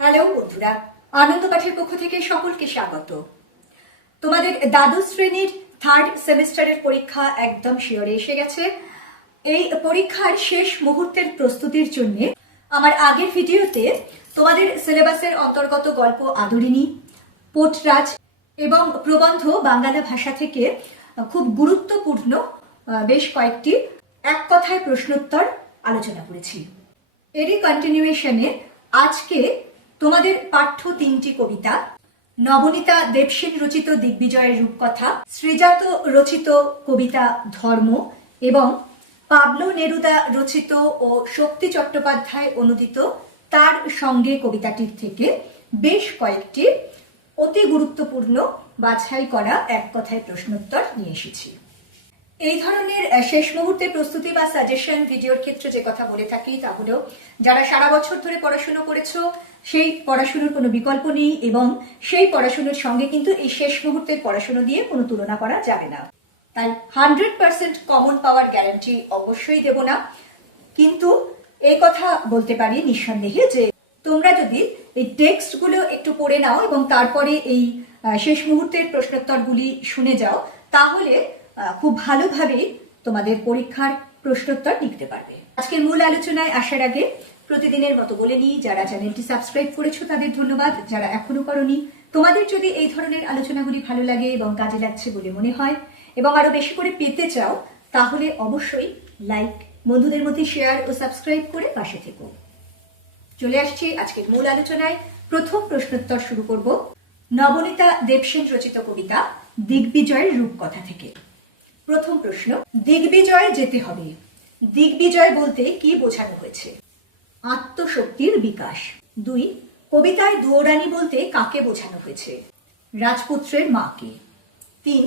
Hello বন্ধুরা, আনন্দ পাঠের পক্ষ থেকে সকলকে স্বাগত। তোমাদের দ্বাদশ শ্রেণীর থার্ড সেমিস্টারের পরীক্ষা একদম শিওরে এসে গেছে। এই পরীক্ষার শেষ মুহূর্তের প্রস্তুতির জন্য আমার আগের ভিডিওতে তোমাদের সিলেবাসের অন্তর্গত গল্প আদরিণী, পোটরাজ এবং প্রবন্ধ বাংলা ভাষা থেকে খুব গুরুত্বপূর্ণ বেশ কয়েকটি এক কথায় প্রশ্নোত্তর আলোচনা করেছি। এরই কন্টিনিউয়েশনে আজকে তোমাদের পাঠ্য তিনটি কবিতা, নবনীতা দেবসেন রচিত দিগ্বিজয়ের রূপকথা, শ্রীজাত রচিত কবিতা ধর্ম এবং পাবলো নেরুদা রচিত ও শক্তি চট্টোপাধ্যায় অনুদিত তার সঙ্গে কবিতাটির থেকে বেশ কয়েকটি অতি গুরুত্বপূর্ণ বাছাই করা এক কথায় প্রশ্নোত্তর নিয়ে এসেছি। এই ধরনের শেষ মুহূর্তে প্রস্তুতি বা সাজেশন ভিডিওর ক্ষেত্রে যে কথা বলে থাকি তা হলো, যারা সারা বছর ধরে পড়াশোনা করেছো সেই পড়াশোনার কোনো বিকল্প নেই এবং সেই পড়াশোনার সঙ্গে কিন্তু এই শেষ মুহূর্তের পড়াশোনা দিয়ে কোনো তুলনা করা যাবে না। তাই 100% কমন পাওয়ার গ্যারান্টি অবশ্যই দেব না, কিন্তু এই কথা বলতে পারি নিঃসন্দেহে যে তোমরা যদি এই টেক্সটগুলো একটু পড়ে নাও এবং তারপরে এই শেষ মুহূর্তের প্রশ্নোত্তরগুলি শুনে যাও, তাহলে খুব ভালোভাবে তোমাদের পরীক্ষার প্রশ্নোত্তর লিখতে পারবে। আজকের মূল আলোচনায় আসার আগে প্রতিদিনের মতো বলে নিই, যারা চ্যানেলটি সাবস্ক্রাইব করেছো তাদের ধন্যবাদ, যারা এখনো করোনি তোমাদের যদি এই ধরনের আলোচনাগুলি ভালো লাগে এবং কাজে লাগছে বলে মনে হয় এবং আরো বেশি করে পেতে চাও, তাহলে অবশ্যই লাইক, বন্ধুদের মধ্যে শেয়ার ও সাবস্ক্রাইব করে পাশে থেকো। চলে আসছি আজকের মূল আলোচনায়। প্রথম প্রশ্নোত্তর শুরু করব নবনীতা দেবসেন রচিত কবিতা দিগ্বিজয়ের রূপকথা থেকে। প্রথম প্রশ্ন, দিগ্বিজয় যেতে হবে। দিগ্বিজয় বলতে কি বোঝানো হয়েছে? আত্মশক্তির বিকাশ। 2, কবিতায় দুয়োরানী বলতে কাকে বোঝানো হয়েছে? রাজপুত্রের মাকে। 3,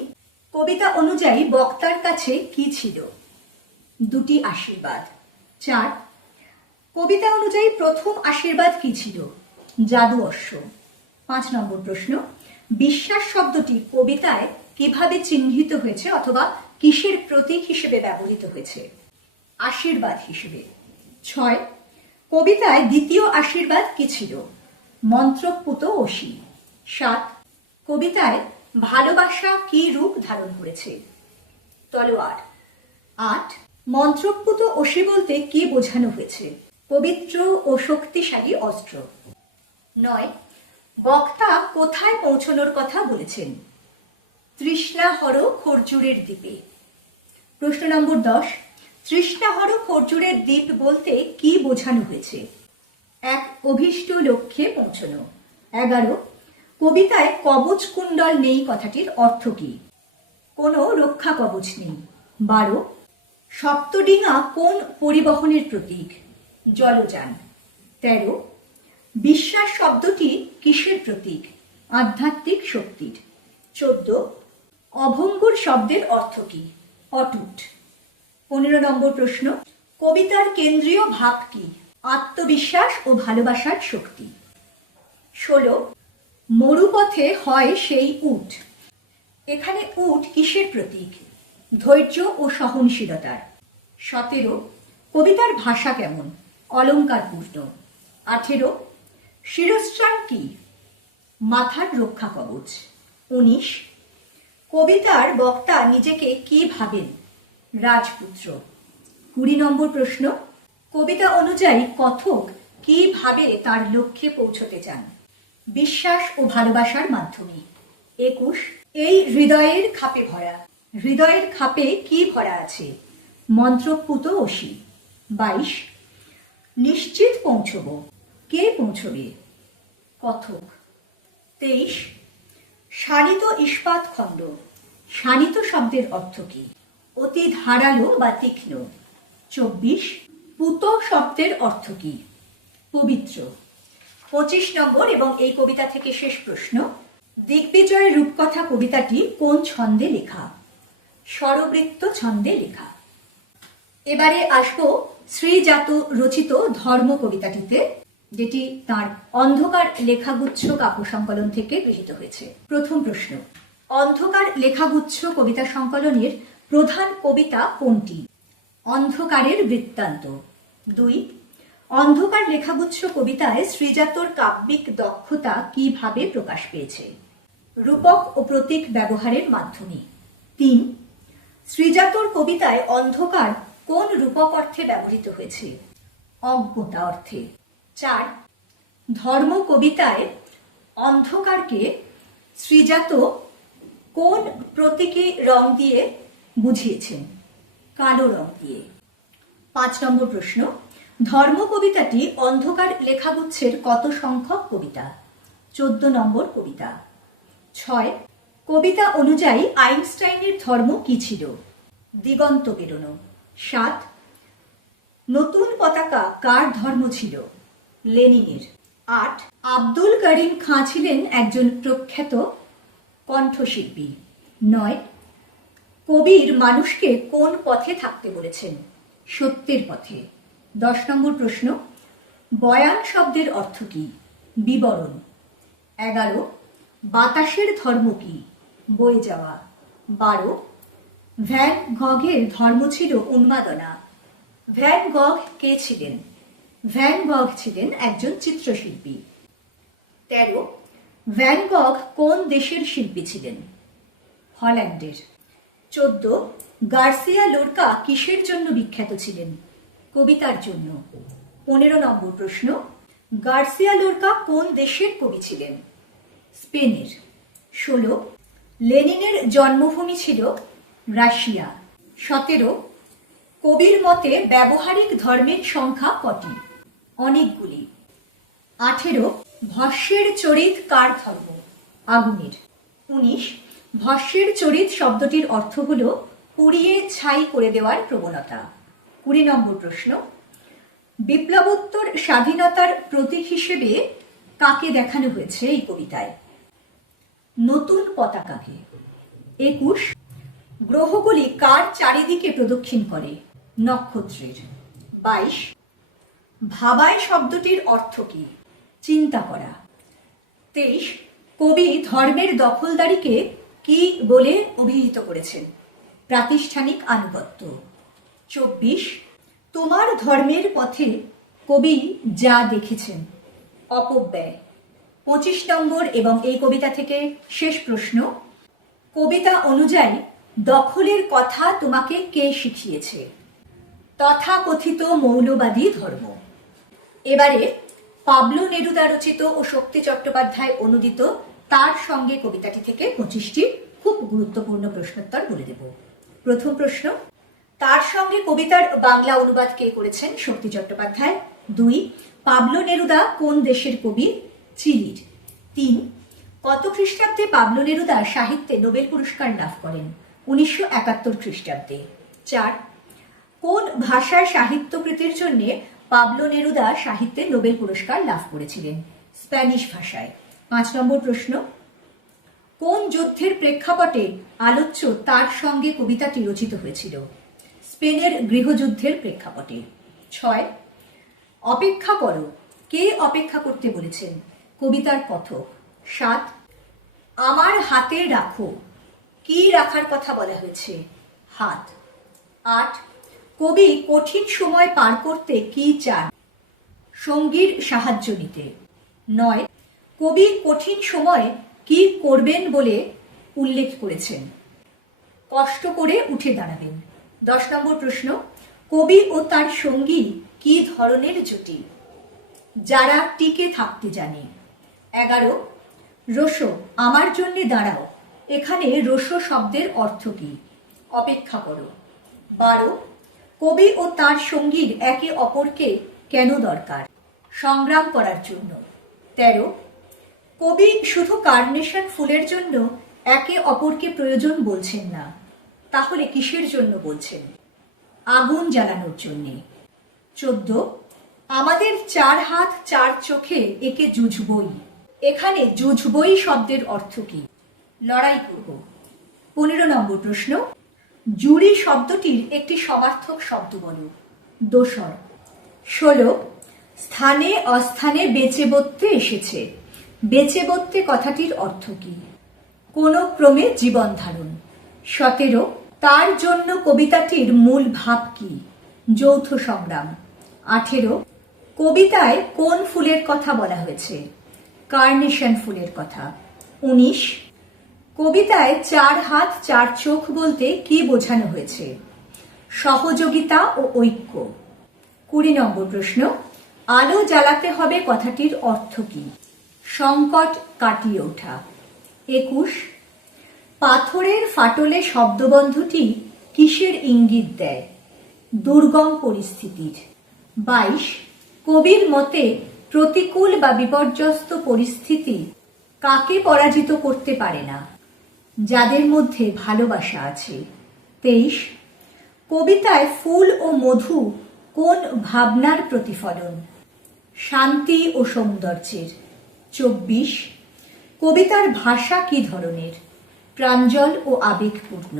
কবিতা অনুযায়ী বক্তার কাছে কি ছিল? 2টি আশীর্বাদ। 4, কবিতা অনুযায়ী প্রথম আশীর্বাদ কি ছিল? জাদু অশ্ব। 5 নম্বর প্রশ্ন, বিশ্বাস শব্দটি কবিতায় কিভাবে চিহ্নিত হয়েছে অথবা কিসের প্রতীক হিসেবে ব্যবহৃত হয়েছে? আশীর্বাদ হিসেবে। 6, কবিতায় দ্বিতীয় আশীর্বাদ কি ছিল? মন্ত্রপুত অসি। 7, কবিতায় ভালোবাসা কি রূপ ধারণ করেছে? তলোয়ার। 8, মন্ত্রপুত অসি বলতে কি বোঝানো হয়েছে? পবিত্র ও শক্তিশালী অস্ত্র। 9, বক্তা কোথায় পৌঁছানোর কথা বলেছেন? তৃষ্ণাহর খরজুরের দ্বীপে। প্রশ্ন নম্বর 10, তৃষ্ণাহর খরজুরের দ্বীপ বলতে কি বোঝানো হয়েছে? এক অভীষ্ট লক্ষ্যে পৌঁছানো। 11, কবিতায় কবচ কুণ্ডল নেই কথাটির অর্থ কি? কোনো রক্ষা কবচ নেই। 12, সপ্তডিঙা কোন পরিবহনের প্রতীক? জলযান। 13, বিশ্বাস শব্দটি কিসের প্রতীক? আধ্যাত্মিক শক্তির। 14, অভঙ্গুর শব্দের অর্থ কি? অটুট। 15 নম্বর প্রশ্ন, কবিতার কেন্দ্রীয় ভাব কি? আত্মবিশ্বাস ও ভালোবাসার শক্তি। 16, মরুপথে হয় সেই উট। এখানে উট কিসের প্রতীক? ধৈর্য ও সহনশীলতার। 17, কবিতার ভাষা কেমন? অলঙ্কারপূর্ণ। 18, শিরস্ত্রাণ কি? মাথার রক্ষা কবচ। 19, কবিতার বক্তা নিজেকে কি ভাবেন? রাজপুত্র। 20 নম্বর প্রশ্ন, কবিতা অনুযায়ী কথক কিভাবে তার লক্ষ্যে পৌঁছতে চান? বিশ্বাস ও ভালোবাসার মাধ্যমে। 21, এই হৃদয়ের খাপে ভরা। হৃদয়ের খাপে কি ভরা আছে? মন্ত্রপুত অসি। 22, নিশ্চিত পৌঁছব। কে পৌঁছবে? কথক। 23, শানিত ইস্পাত খণ্ড। শানিত শব্দের অর্থ কি? অতি ধারালো বা তীক্ষ্ণ। 24, পুত শব্দের অর্থ কি? পবিত্র। 25 নম্বর এবং এই কবিতা থেকে শেষ প্রশ্ন, দিগ্বিজয়ের রূপকথা কবিতাটি কোন ছন্দে লেখা? স্বরবৃত্ত ছন্দে লেখা। এবারে আসবো শ্রীজাত রচিত ধর্ম কবিতাটিতে, যেটি তার অন্ধকার লেখাগুচ্ছ কাব্য সংকলন থেকে গৃহীত হয়েছে। প্রথম প্রশ্ন, অন্ধকার লেখাগুচ্ছ কবিতা সংকলনের প্রধান কবিতা কোনটি? অন্ধকারের বৃত্তান্ত। 2, অন্ধকার লেখাগুচ্ছ কবিতায় শ্রীজাতর কাব্যিক দক্ষতা কিভাবে প্রকাশ পেয়েছে? রূপক ও প্রতীক ব্যবহারের মাধ্যমে। 3. শ্রীজাতর কবিতায় অন্ধকার কোন রূপক অর্থে ব্যবহৃত হয়েছে? অজ্ঞতা অর্থে। 4. ধর্ম কবিতায় অন্ধকারকে শ্রীজাত কোন প্রতীকী রং দিয়ে বুঝিয়েছেন? কালো রং দিয়ে। 5 নম্বর প্রশ্ন, ধর্ম কবিতাটি অন্ধকার লেখাগুচ্ছের কত সংখ্যক কবিতা? 14 নম্বর কবিতা। 6. কবিতা অনুযায়ী আইনস্টাইনের ধর্ম কি ছিল? দিগন্ত বেরোনো। 7. নতুন পতাকা কার ধর্ম ছিল? লেনিনের। 8. আব্দুল করিম খাঁ ছিলেন একজন প্রখ্যাত কণ্ঠশিল্পী। 9. কবির মানুষকে কোন পথে থাকতে বলেছেন? সত্যের পথে। 10 নম্বর প্রশ্ন, বয়ান শব্দের অর্থ কি? বিবরণ। 11. বাতাসের ধর্ম কি? বয়ে যাওয়া। 12. ভ্যান গঘের ধর্ম ছিল উন্মাদনা। ভ্যান গঘ কে ছিলেন? ভ্যান গঘ ছিলেন একজন চিত্রশিল্পী। 13. ভ্যান গঘ কোন দেশের শিল্পী ছিলেন? হল্যান্ডের। 14. গার্সিয়া লোরকা কিসের জন্য বিখ্যাত ছিলেন? কবিতার জন্য। 15 নম্বর প্রশ্ন, গার্সিয়া লোরকা কোন দেশের কবি ছিলেন? স্পেনের। 16. লেনিনের জন্মভূমি ছিল রাশিয়া। 17. কবির মতে ব্যবহারিক ধর্মের সংখ্যা কটি? অনেকগুলি। 18. ভস্যের চরিত কার ধর্ম? আগুনের। 19. ভস্যের চরিত শব্দটির অর্থ হল পুড়িয়ে ছাই করে দেওয়ার প্রবণতা। 20 নম্বর প্রশ্ন, বিপ্লবোত্তর স্বাধীনতার প্রতীক হিসেবে কাকে দেখানো হয়েছে এই কবিতায়? নতুন পতাকাকে। 21. গ্রহগুলি কার চারিদিকে প্রদক্ষিণ করে? নক্ষত্রের। 22. ভাবায় শব্দটির অর্থ কি? চিন্তা করা। 23. কবি ধর্মের দখলদারিকে কি বলে অভিহিত করেছেন? প্রাতিষ্ঠানিক আনুগত্য। 24. তোমার ধর্মের পথে কবি যা দেখেছেন? অপব্যয়। 25 নম্বর এবং এই কবিতা থেকে শেষ প্রশ্ন, কবিতা অনুযায়ী দখলের কথা তোমাকে কে শিখিয়েছে? তথাকথিত মৌলবাদী ধর্ম। এবারে পাবলো নেরুদা রচিত ও শক্তি চট্টোপাধ্যায় অনুদিত তার সঙ্গে কবিতাটি থেকে 25টি খুব গুরুত্বপূর্ণ প্রশ্নোত্তর বলে দেব। প্রথম প্রশ্ন, তার সঙ্গে কবিতার বাংলা অনুবাদ কে করেছেন? শক্তি চট্টোপাধ্যায়। 2. পাবলো নেরুদা কোন দেশের কবি? চিলির। 3. কত খ্রিস্টাব্দে পাবলো নেরুদা সাহিত্যে নোবেল পুরস্কার লাভ করেন? 1971 খ্রিস্টাব্দে। 4. কোন ভাষার সাহিত্যকৃতির জন্য পাবলো নেরুদা সাহিত্যে নোবেল পুরস্কার লাভ করেছিলেন? স্প্যানিশ ভাষায়। 5 নম্বর প্রশ্ন, কোন যুদ্ধের প্রেক্ষাপটে আলোচ্য তার সঙ্গে কবিতাটি রচিত হয়েছিল? স্পেনের গৃহযুদ্ধের প্রেক্ষাপটে। 6. অপেক্ষা করো কে অপেক্ষা করতে বলেছেন? কবিতার কথক। 7. আমার হাতে রাখো কি রাখার কথা বলা হয়েছে? হাত। 8. কবি কঠিন সময় পার করতে কি চান? সঙ্গীর সাহায্য নিতে। 9. কবি কঠিন সময় কি করবেন বলে উল্লেখ করেছেন? কষ্ট করে উঠে দাঁড়াবেন। 10 নম্বর প্রশ্ন, কবি ও তার সঙ্গী কি ধরনের জুটি? যারা টিকে থাকতে জানে। 11. রোশো আমার জন্য দাঁড়াও, এখানে রোশো শব্দের অর্থ কি? অপেক্ষা করো। 12. কবি ও তার সঙ্গীর একে অপরকে কেন দরকার? সংগ্রাম করার জন্য। 13. কবি শুধু কার্নেশন ফুলের জন্য একে অপরকে প্রয়োজন বলছেন না, তাহলে কিসের জন্য বলছেন? আগুন জ্বালানোর জন্য। 14. আমাদের 4 হাত 4 চোখে একে যুঝবই, এখানে যুঝবই শব্দের অর্থ কি? লড়াই করব। 15 নম্বর প্রশ্ন, জুড়ি শব্দটির একটি সমার্থক শব্দ বলো। দোসর। 16. স্থানে অস্থানে বেঁচে বর্তে এসেছে, বেঁচে বর্তে কথাটির অর্থ কি? কোন ক্রমে জীবন ধারণ। 17. তার জন্য কবিতাটির মূল ভাব কি? যৌথ সংগ্রাম। 18. কবিতায় কোন ফুলের কথা বলা হয়েছে? কার্নেশন ফুলের কথা। 19, কবিতায় 4 হাত 4 চোখ বলতে কি বোঝানো হয়েছে? সহযোগিতা ও ঐক্য। 20 নম্বর প্রশ্ন, আলো জ্বালাতে হবে কথাটির অর্থ কি? সংকট কাটিয়ে ওঠা। 21, পাথরের ফাটলে শব্দবন্ধটি কিসের ইঙ্গিত দেয়? দুর্গম পরিস্থিতির। 22, কবির মতে প্রতিকূল বা বিপর্যস্ত পরিস্থিতি কাকে পরাজিত করতে পারে না? যাদের মধ্যে ভালোবাসা আছে। 23, কবিতায় ফুল ও মধু কোন ভাবনার প্রতিফলন? শান্তি ও সৌন্দর্যের। 24, কবিতার ভাষা কি ধরনের? প্রাঞ্জল ও আবেগপূর্ণ।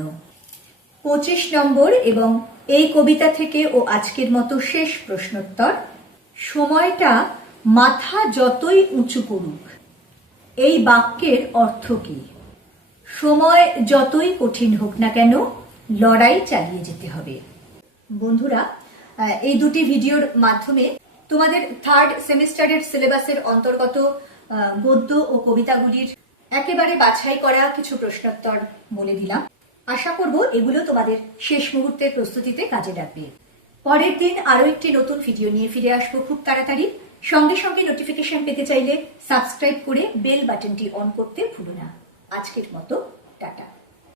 25 নম্বর এবং এই কবিতা থেকে ও আজকের মতো শেষ প্রশ্নোত্তর, সময়টা মাথা যতই উঁচু করুক, এই বাক্যের অর্থ কি? সময় যতই কঠিন হোক না কেন, লড়াই চালিয়ে যেতে হবে। বন্ধুরা, এই দুটি ভিডিওর মাধ্যমে তোমাদের 3rd সেমিস্টারের সিলেবাসের অন্তর্গত গদ্য ও কবিতাগুলির একেবারে বাছাই করা কিছু প্রশ্নোত্তর বলে দিলাম। আশা করব এগুলো তোমাদের শেষ মুহূর্তের প্রস্তুতিতে কাজে লাগবে। পরের দিন আরো একটি নতুন ভিডিও নিয়ে ফিরে আসবো খুব তাড়াতাড়ি। সঙ্গে সঙ্গে নোটিফিকেশন পেতে চাইলে সাবস্ক্রাইব করে বেল বাটনটি অন করতে ভুলো না। আজকের মতো টাটা।